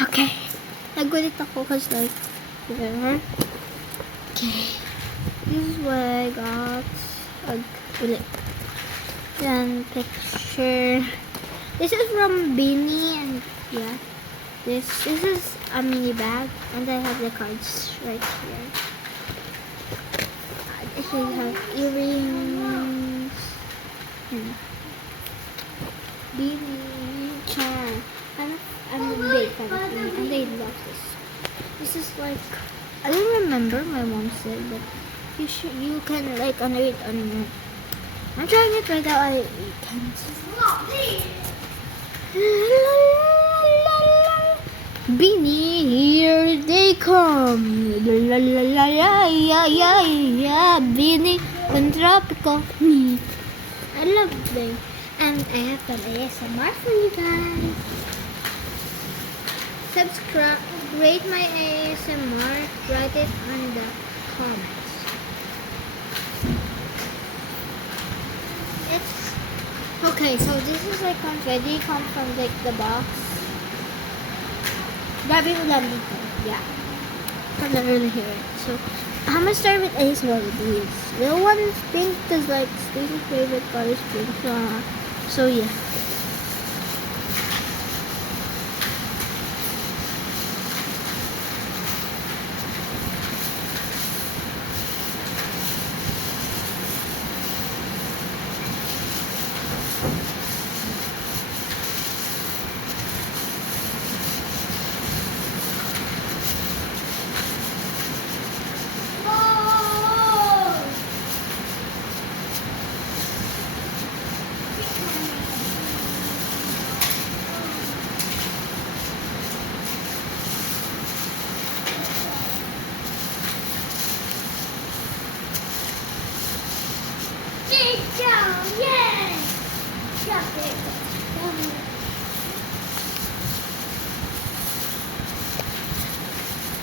Okay. Nagulit ako because like, whatever. Okay. This is what I got. Ulit. Then picture. This is from Beanie and yeah. This is a mini bag and I have the cards right here. This will have earrings. Beanie Chan. I'm a big fan of Beanie and they love this. This is like, I don't remember, my mom said, but you can like under it on your. I'm trying it right now. I can't. Beanie, here they come. La la la la ya ya ya. Beanie and tropical me. I love them, and I have an ASMR for you guys. Subscribe, rate my ASMR, write it on the comments. It's okay, so this is like confetti come from like the box. Grabe ulan dito. Yeah. I can really hear it. So I'm gonna start with ASMR with these. The one is pink is like Stacy's favorite color is pink. So yeah.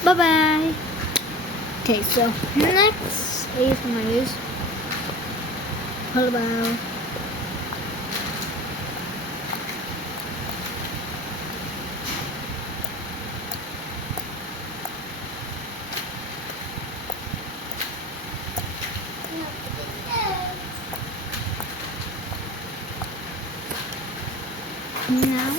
Bye-bye. Okay, so next ASMR is hello. Now,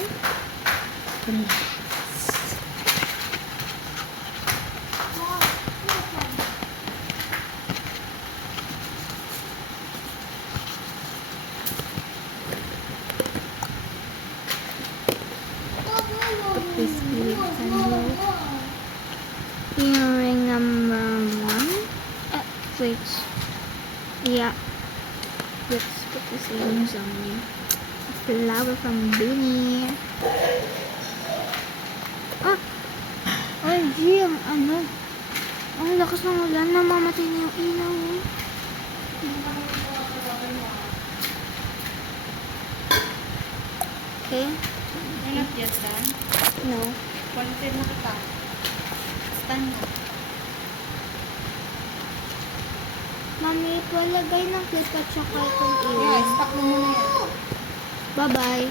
earring number 1. Wait. Yeah. Let's put the same on you. Flower from Beanie. OMG, ang ano. Ang lakas ng ulan. Namamatay na yung ilaw. Okay. You're not yet done? No. Qualified na kita. Stand mo. Mami, palagay ng clip at saka itong ilaw. Yeah, stop mo muna yan. Bye-bye.